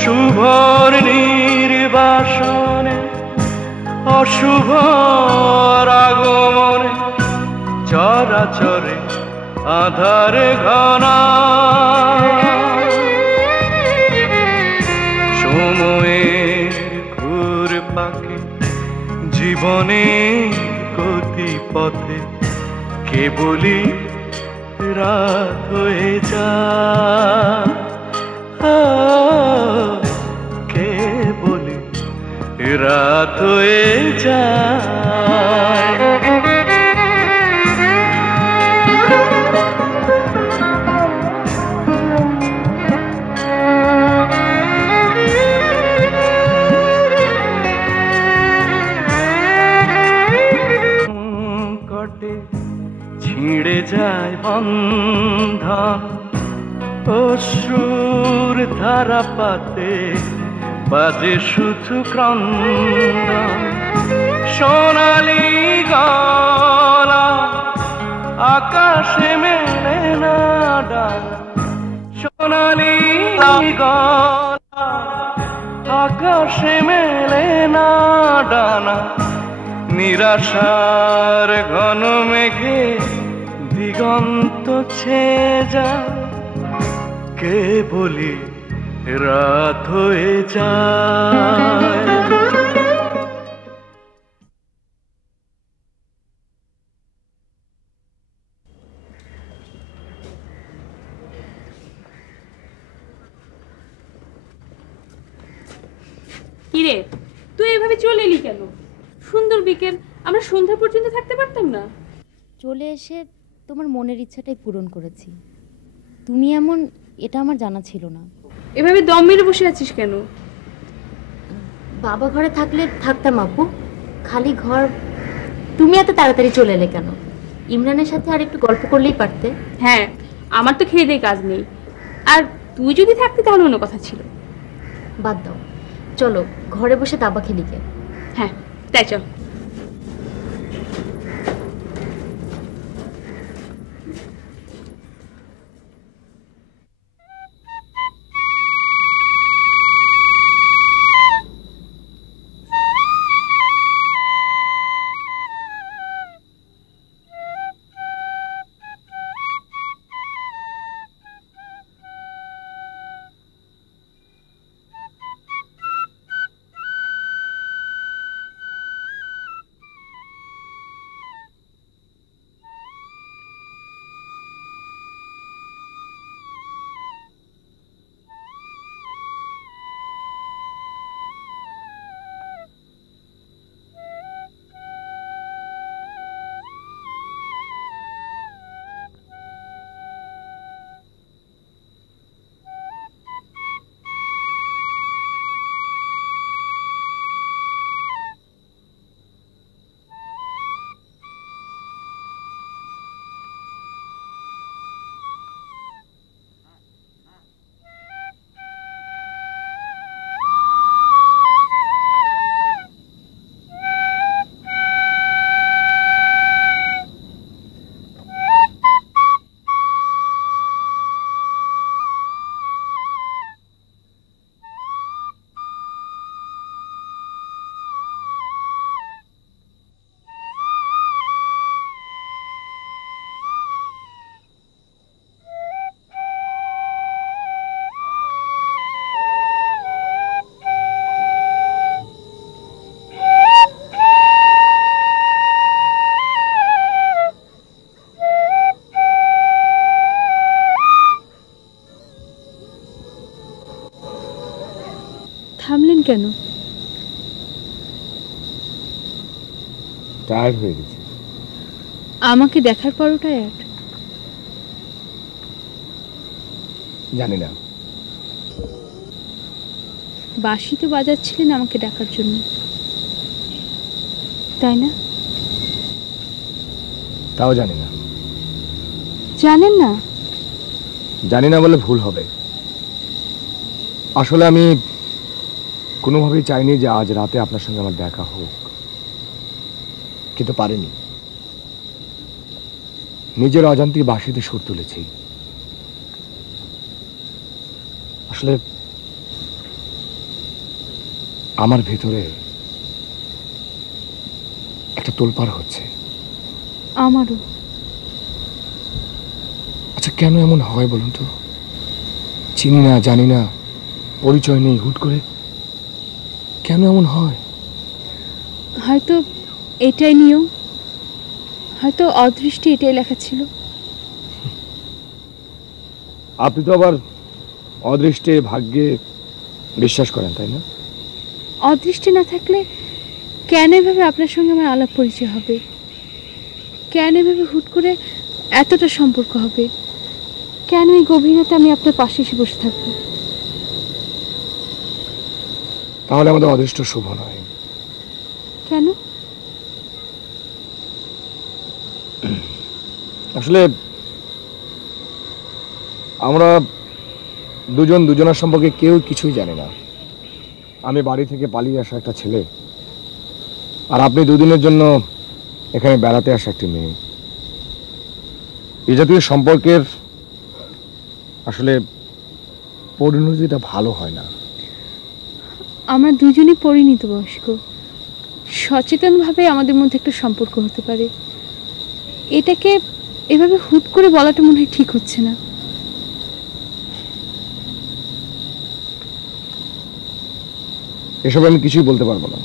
শুভর নির্বাসনে অশুভ আগমনে চরাচরে আধারে ঘনা সময়ের ঘুর পাকে জীবনের গতিপথে কেবলই রাত হয়ে যায় কেবলই রাত হয়ে যায় কটে ছিঁড়ে যায় বন্ধন অশ্রুর ধারা পাতে বাজে শুধু ক্রন্দন সোনালি গলা আকাশে মেলে না ডানা সোনালি গলা আকাশে মেলে না ডানা নিরাশার ঘন মেঘে দিগন্ত ছেয়ে যায় কেবলই রাত হয়ে যায় কিরে তুই এভাবে চলে এলি কেন? সুন্দর বিকেল, আমরা সন্ধ্যা পর্যন্ত থাকতে পারতাম না? চলে এসে তোমার মনের ইচ্ছাটাই পূরণ করেছি। তুমি এমন এটা আমার জানা ছিল না। এভাবে দম মেরে বসে আছিস কেন? বাবা ঘরে থাকলে থাকতাম আপু, খালি ঘর। তুমি এত তাড়াতাড়ি চলে এলে কেন? ইমরানের সাথে আর একটু গল্প করলেই পারতে। হ্যাঁ, আমার তো খেয়ে দিয়ে কাজ নেই, আর তুই যদি থাকতি তাহলে অন্য কথা ছিল। বাদ দাও, চলো ঘরে বসে দাবা খেলি গে। হ্যাঁ তাই চল। থামলেন কেন? টায়ার্ড হয়ে গেছে। আমাকে দেখার পরও টায়ার্ড? জানি না। বাঁশি তো বাজাচ্ছিলেন আমাকে ডাকার জন্য, তাই না? তাও জানি না। জানেন না? জানি না বলে ভুল হবে। আসলে আমি কোনোভাবেই চাইনি যে আজ রাতে আপনার সঙ্গে আমার দেখা হোক, কিন্তু পারিনি। নিজের অজান্তেই বাঁশিতে সুর তুলেছি। আসলে আমার ভেতরে একটা তোলপাড় হচ্ছে। আমারও। আচ্ছা, কেন এমন হয় বলুন তো? চিনি না, জানি না, পরিচয় নেই, হুট করে কেন এমন হয়? হয়তো এটাই নিয়ম, হয়তো অদৃষ্টে এটাই লেখা ছিল। আপনি তো আবার অদৃষ্টে, ভাগ্যে বিশ্বাস করেন, তাই না? অদৃষ্টে না থাকলে কেন এভাবে আপনার সঙ্গে আমার আলাপ পরিচয় হবে? কেন এভাবে হুট করে এতটা সম্পর্ক হবে? কেন এই গভীরতা আমি আপনার পাশে এসে বসে থাকবো? তাহলে আমাদের অদৃষ্ট শুভ নয়। কেন? আসলে আমরা দুজন দুজনের সম্পর্কে কেউ কিছুই জানি না। আমি বাড়ি থেকে পালিয়ে আসা একটা ছেলে, আর আপনি দুদিনের জন্য এখানে বেড়াতে আসা একটি মেয়ে। এই জাতীয় সম্পর্কের আসলে পরিণতিটা ভালো হয় না। আমরা দুজনই পরিণত বয়স্ক, সচেতনভাবে আমাদের মধ্যে একটা সম্পর্ক হতে পারে। এটাকে এভাবে হুট করে বলাটা মনে হয় ঠিক হচ্ছে না। এসব আমি কিছুই বলতে পারবো না,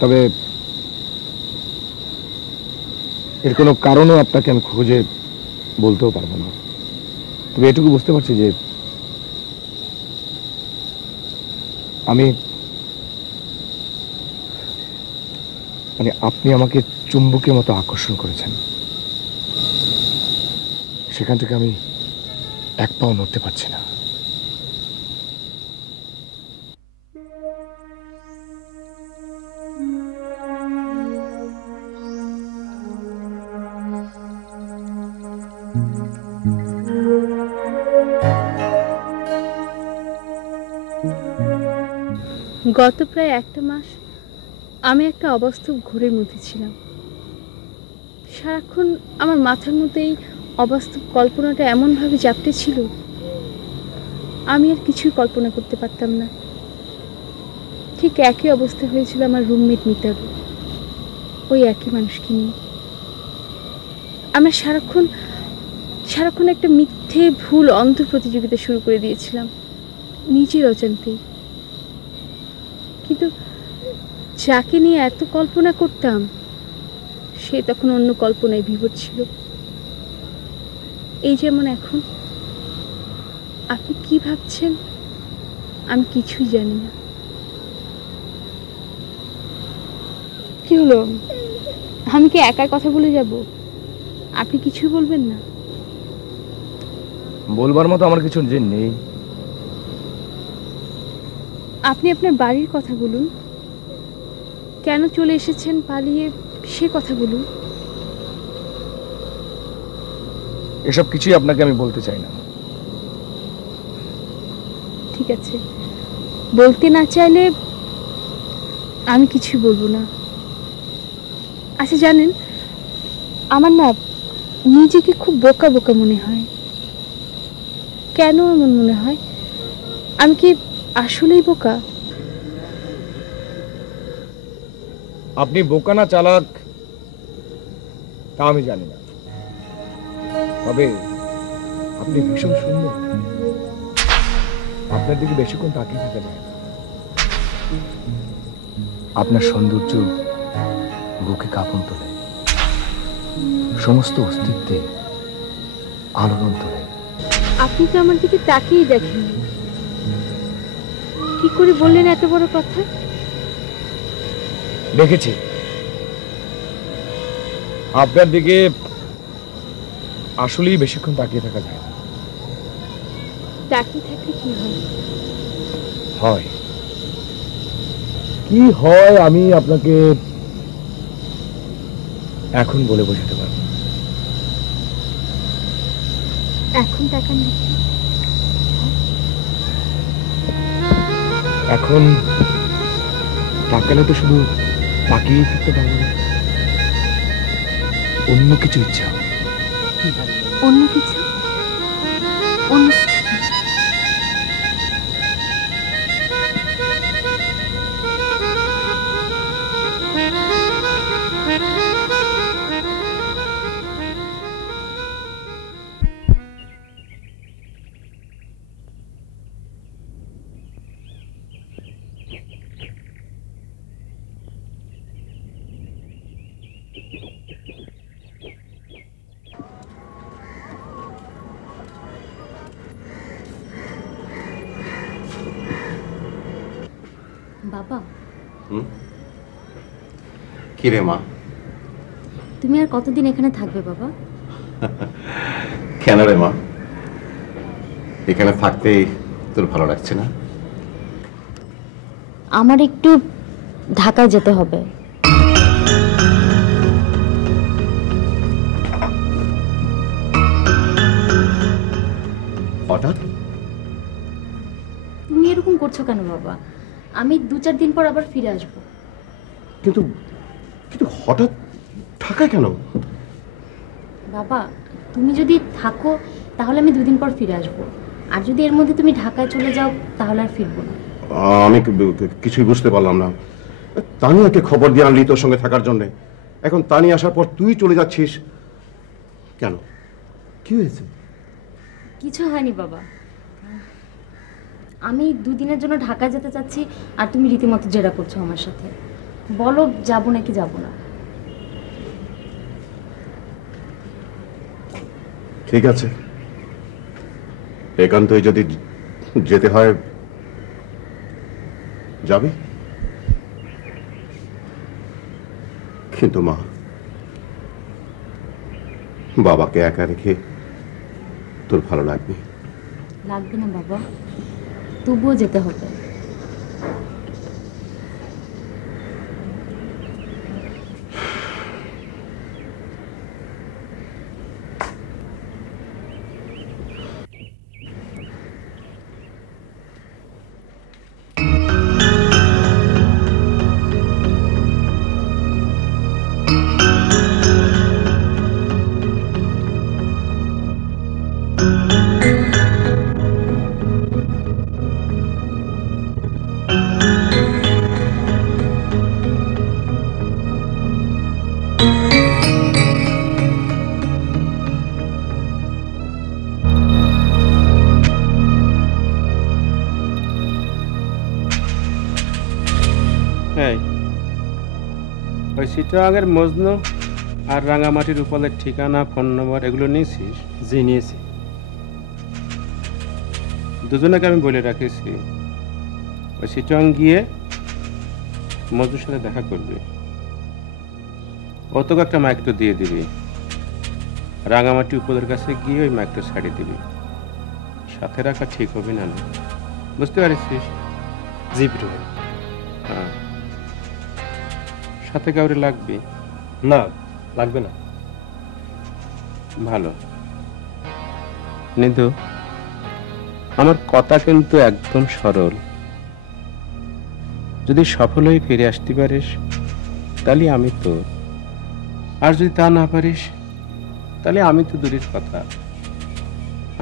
তবে এর কোনো কারণও আপনাকে আমি খুঁজে বলতেও পারবো না। তবে এটুকু বুঝতে পারছি যে আমি আপনি আমাকে চুম্বকের মতো আকর্ষণ করেছেন। সেখান থেকে আমি এক পাও নড়তে পারছি না। গত প্রায় একটা মাস আমি একটা অবাস্তব ঘোরের মধ্যে ছিলাম। সারাক্ষণ আমার মাথার মধ্যে এই অবাস্তব কল্পনাটা এমনভাবে জাপটে ছিল, আমি আর কিছুই কল্পনা করতে পারতাম না। ঠিক একই অবস্থা হয়েছিল আমার রুমমেট মিতারও, ওই একই মানুষকে নিয়ে। আমরা সারাক্ষণ একটা মিথ্যে ভুল অন্ধ প্রতিযোগিতা শুরু করে দিয়েছিলাম নিজের অজান্তেই। কিন্তু যাকে নিয়ে এত কল্পনা করতাম সে তখন অন্য কল্পনায় বিভোর ছিল। এই যেমন এখন আপনি কি ভাবছেন আমি কিছুই জানি না। কি হলো, আমি কি একাই কথা বলে যাব? আপনি কিছুই বলবেন না? বলবার মতো আমার কিছু যে নেই। আপনি আপনার বাড়ির কথা বলুন, কেন চলে এসেছেন পালিয়ে সে কথা বলুন। এসব কিছুই আপনাকে আমি বলতে চাই না। ঠিক আছে, বলতে না চাইলে আমি কিছুই বলবো না। আচ্ছা জানেন, আমার না নিজেকে খুব বোকা বোকা মনে হয়। কেন এমন মনে হয়? আমি কি আসলেই বোকা? আপনি বোকা না চালাক তা আমি জানি না, তবে আপনি ভীষণ সুন্দর। আপনার দিকে বেশিক্ষণ তাকিয়ে থাকা যায় না। আপনার সৌন্দর্য বুকে কাঁপন তোলে, সমস্ত অস্তিত্বে আলোড়ন তোলে। আপনি তো আমার দিকে তাকিয়েই দেখেন, কি করে বললেন এত বড় কথা? দেখেছি আপনার দিকে আসলেই বেশিক্ষণ তাকিয়ে থাকা যায় না। তাকিয়ে থাকলে কি হয়? হয় কি হয় আমি আপনাকে এখন বলে বোঝাতে পারবো না। এখন তাকান না। এখন তাকালে তো শুধু তাকিয়ে থাকতে পারবো না, অন্য কিছু ইচ্ছা হবে। অন্য কিছু? অন্য কিছু? বাবা, কি রে মা? তুমি আর কতদিন এখানে থাকবে বাবা? কেন রে মা, এখানে থাকতে তোর ভালো লাগছে না? আমার একটু ঢাকায় যেতে হবে। হঠাৎ? তুমি এরকম করছো কেন বাবা? আমি 2-4 দিন পর আবার ফিরে আসবো। কিন্তু কিন্তু হঠাৎ ঢাকায় কেন? বাবা, তুমি যদি থাকো তাহলে আমি 2 দিন পর ফিরে আসবো, আর যদি এর মধ্যে তুমি ঢাকায় চলে যাও তাহলে আর ফিরবো না। আমি কিছুই বুঝতে পারলাম না। তানিয়াকে খবর দিয়ে আনলি তোর সঙ্গে থাকার জন্য, এখন তানি আসার পর তুই চলে যাচ্ছিস কেন? কি হয়েছে? কিছু হয়নি বাবা, আমি 2 দিনের জন্য ঢাকায় যেতে চাচ্ছি আর তুমি রীতিমতো জেরা করছো আমার সাথে। বলো যাবো নাকি যাবো না? ঠিক আছে, একান্তই যদি যেতে হয় যাবে, কিন্তু মা, বাবাকে একা রেখে তোর ভালো লাগবে? লাগবে না বাবা, তবুও যেতে হবে। ওই চিটাগাংয়ের মজনু আর রাঙামাটির উপলের ঠিকানা, ফোন নম্বর এগুলো নিয়েছিস? জি নিয়েছি। দুজনকে আমি বলে রাখেছি ওই চিটাগাং গিয়ে মজনুর সাথে দেখা করবি, ও তোকে একটা মাইকটা দিয়ে দিবি, রাঙামাটি উপলের কাছে গিয়ে ওই মাইকটা ছাড়িয়ে দিবি। সাথে রাখা ঠিক হবে না? বুঝতে পারিস? জি পিটু ভাই। হ্যাঁ, সাথে কাউরে লাগবে না, লাগবে না। ভালো। নিধু, আমার কথা কিন্তু একদম সরল। যদি সফল হয়ে ফিরে আসতে পারিস তাহলে আমি তো, আর যদি তা না পারিস তাহলে আমি তো দূরের কথা,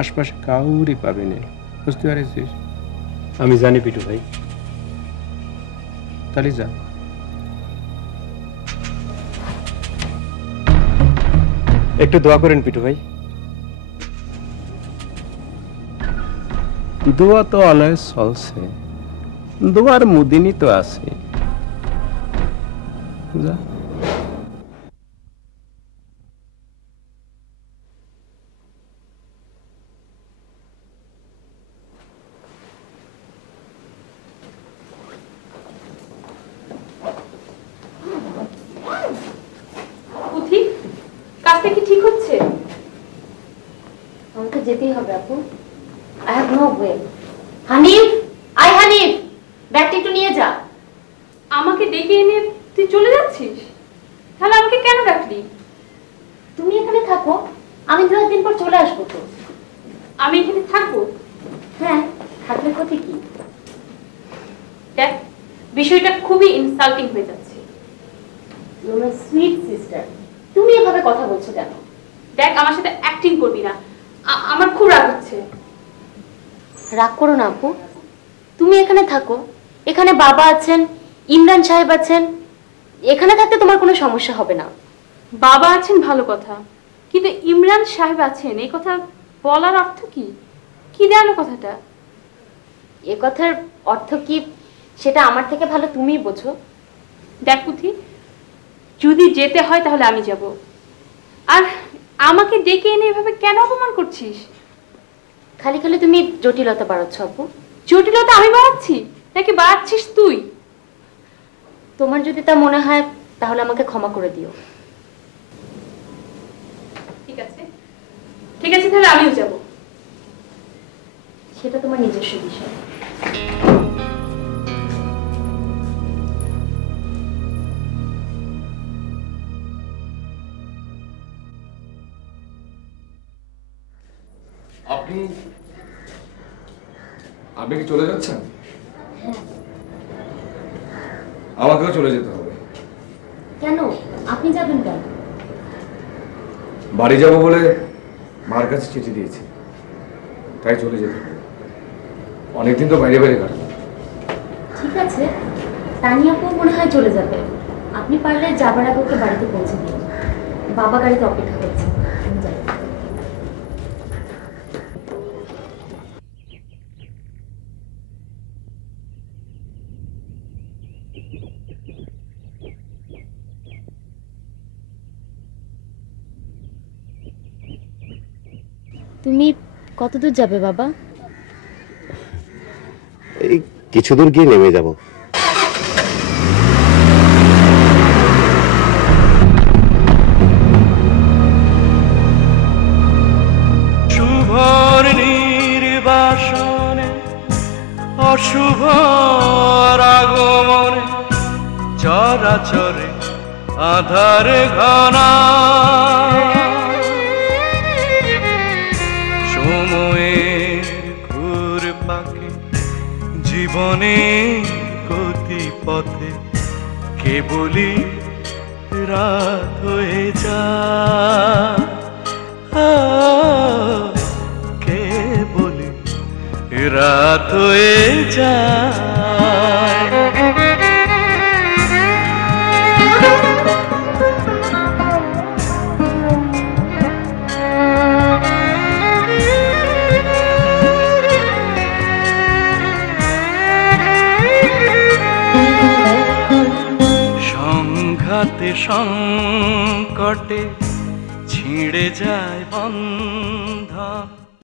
আশপাশে কাউরই পাবি না। বুঝতে পারিস? আমি জানি পিটু ভাই। তাহলে যা। একটু দোয়া করেন পিটু ভাই। দোয়া তো অলওয়েজ চলছে, দোয়ার মুদিনই তো আছে। যা। কাজটা কি ঠিক হচ্ছে? আমাকে যেতেই হবে আপু। I have no way. Hanif, আই হানিফ, ব্যাগটা একটু নিয়ে যা। আমাকে ডেকে এনে তুই চলে যাচ্ছিস? তাহলে আমাকে কেন ডাকলি? তুমি এখানে থাকো, আমি 2 দিন পর চলে আসবো তো। আমি এখানে থাকবো? হ্যাঁ, থাকলে ক্ষতি কি? দেখ, বিষয়টা খুবই ইনসাল্টিং হয়ে যাচ্ছে। ইউ আর সুইট সিস্টার, তুমি এভাবে কথা বলছো কেন? দেখ, আমার সাথে অ্যাক্টিং করবি না, আমার খুব রাগ হচ্ছে। রাগ করো না আপু, তুমি এখানে থাকো। এখানে বাবা আছেন, ইমরান সাহেব আছেন, এখানে থাকতে তোমার কোনো সমস্যা হবে না। বাবা আছেন ভালো কথা, কিন্তু ইমরান সাহেব আছেন এই কথা বলার অর্থ কি? কি দেয়ালো কথাটা? এ কথার অর্থ কি সেটা আমার থেকে ভালো তুমিই বোঝো। দেখ পুথি, যদি যেতে হয় তাহলে আমি যাব। আর আমাকে ডেকে এনে এভাবে কেন অপমান করছিস? খালি খালি তুমি জটিলতা বাড়াচ্ছ আপু। জটিলতা আমি বাড়াচ্ছি নাকি বাড়াচ্ছিস তুই? তোমার যদি তা মনে হয় তাহলে আমাকে ক্ষমা করে দিও। ঠিক আছে, ঠিক আছে, তাহলে আমিও যাব। সেটা তোমার নিজস্ব বিষয়। আপনি কি চলে যাচ্ছেন? আমাকেও চলে যেতে হবে। কেন? আপনি যাবেন কেন? বাড়ি যাব বলে মার কাছে চিঠি দিয়েছি, তাই চলে যেতে হবে। অনেকদিন তো বাইরে বাইরে কাটালাম। ঠিক আছে, তানিয়াপুও মনে হয় চলে যাবে। আপনি পারলে যাবার আগে ওকে বাড়িতে পৌঁছে দিন। বাবা গাড়িতে অপেক্ষা করছে। আমি যাই। তুমি কতদূর যাবে বাবা? এই কিছু দূর গিয়ে নেমে যাব। শুভর নির্বাসনে অশুভ আগমনে চরাচরে আধার ঘনা সময়ের ঘুর পাকে জীবনের গতিপথে কেবলই রাত হয়ে যায়, কেবলই রাত হয়ে যায়। সংঘাতে সংকটে ছিঁড়ে যায় বন্ধন।